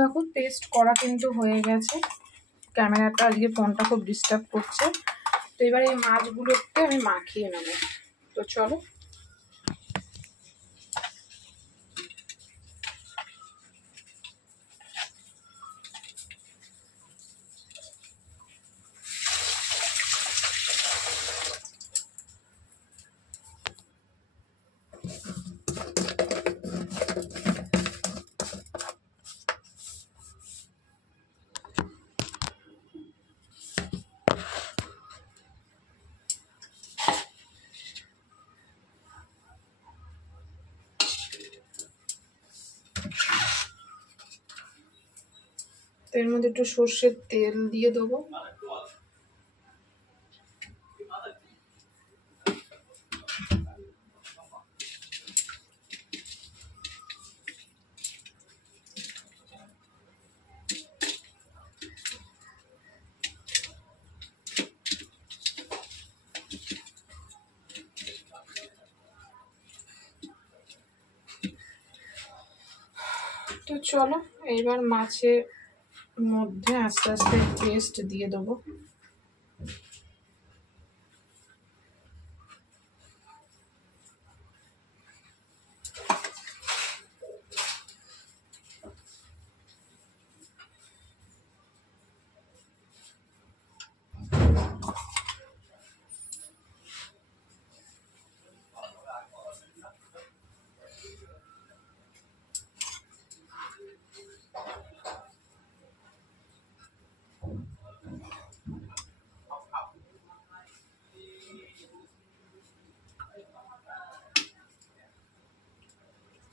দেখো পেস্ট করা কিন্তু হয়ে গেছে। ক্যামেরাটা আজকে ফোনটা খুব ডিস্টার্ব করছে। তো এবার এই মাছগুলোকে আমি মাখিয়ে নেব। তো চলো। এর মধ্যে একটু সর্ষের তেল দিয়ে দেবো। তো চলো এইবার মাছের মধ্যে আস্তে আস্তে পেস্ট দিয়ে দেবো।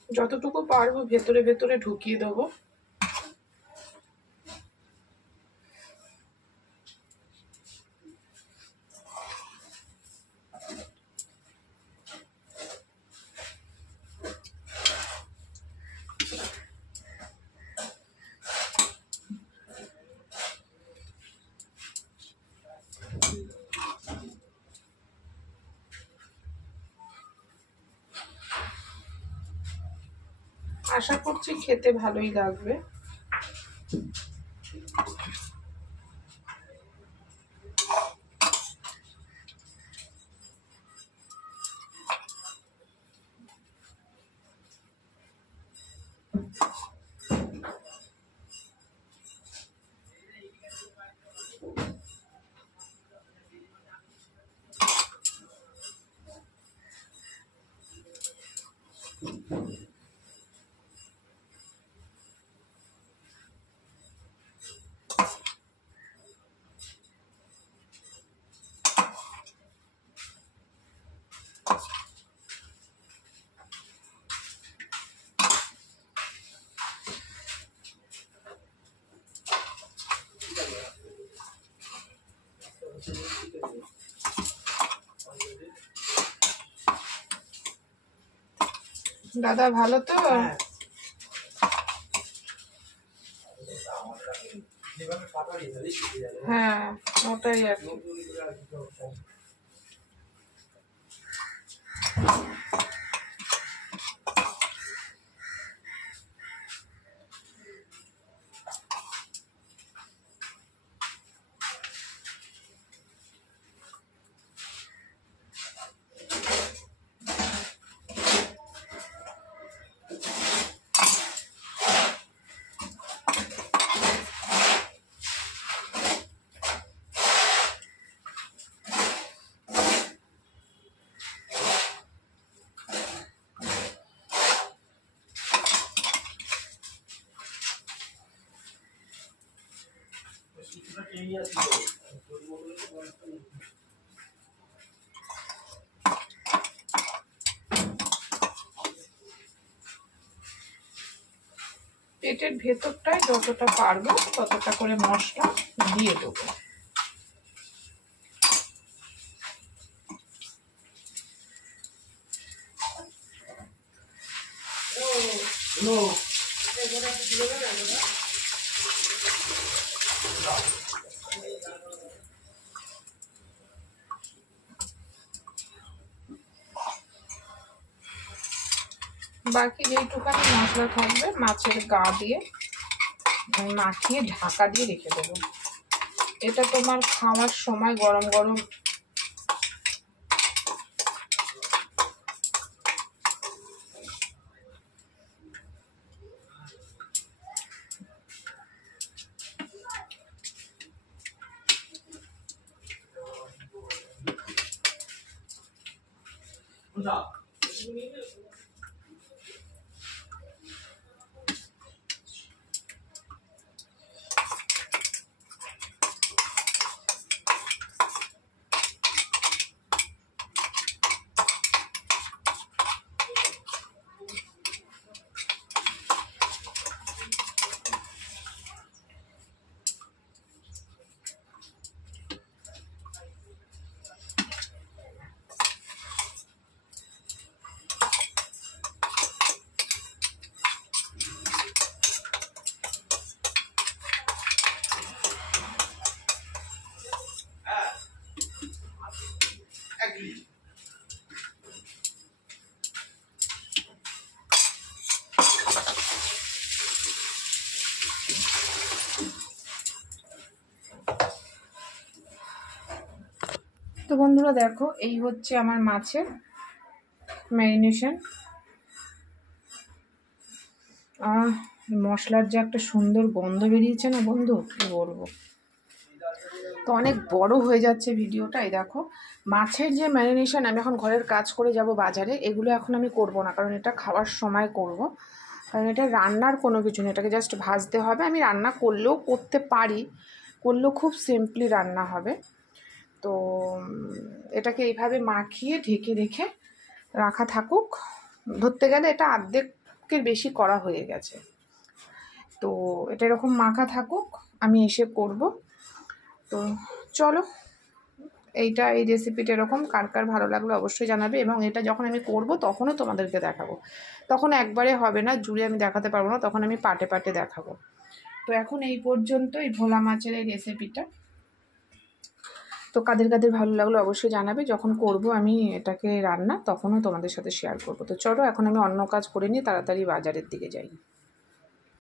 যতটুকু পারবো ভেতরে ভেতরে ঢুকিয়ে দেবো। আশা করছি খেতে ভালোই লাগবে। দাদা ভালো তো? হ্যাঁ ওটাই আর কি। পেটের ভেতরটায় যতটা পারবো ততটা করে মশলা দিয়ে দেবো। বাকি যেটুকানি মশলা থাকবে মাছের গা দিয়ে আমি মাখিয়ে ঢাকা দিয়ে রেখে দেবো। এটা তোমার খাওয়ার সময় গরম গরম তো বন্ধুরা দেখো, এই হচ্ছে আমার মাছের ম্যারিনেশন। মশলার যে একটা সুন্দর গন্ধ বেরিয়েছে না বন্ধু, কি বলবো। তো অনেক বড় হয়ে যাচ্ছে ভিডিওটা। এই দেখো মাছের যে ম্যারিনেশন, আমি এখন ঘরের কাজ করে যাব বাজারে, এগুলো এখন আমি করব না, কারণ এটা খাওয়ার সময় করব। কারণ এটা রান্নার কোনো কিছু নেই, এটাকে জাস্ট ভাজতে হবে। আমি রান্না করলেও করতে পারি, করলেও খুব সিম্পলি রান্না হবে। তো এটাকে এইভাবে মাখিয়ে ঢেকে রেখে রাখা থাকুক। ধরতে গেলে এটা অর্ধেকের বেশি করা হয়ে গেছে। তো এটা এরকম মাখা থাকুক, আমি এসে করব। তো চলো, এই রেসিপিটা এরকম কার কার ভালো লাগলো অবশ্যই জানাবে। এবং এটা যখন আমি করব তখনও তোমাদেরকে দেখাবো। তখন একবারে হবে না, জুড়ে আমি দেখাতে পারবো না, তখন আমি পাটে পাটে দেখাবো। তো এখন এই পর্যন্ত এই ভোলা মাছের এই রেসিপিটা। তো কাদের কাদের ভালো লাগলো অবশ্যই জানাবে। যখন করব আমি এটাকে রান্না, তখনও তোমাদের সাথে শেয়ার করব। তো চলো এখন আমি অন্য কাজ করে নিয়ে তাড়াতাড়ি বাজারের দিকে যাই।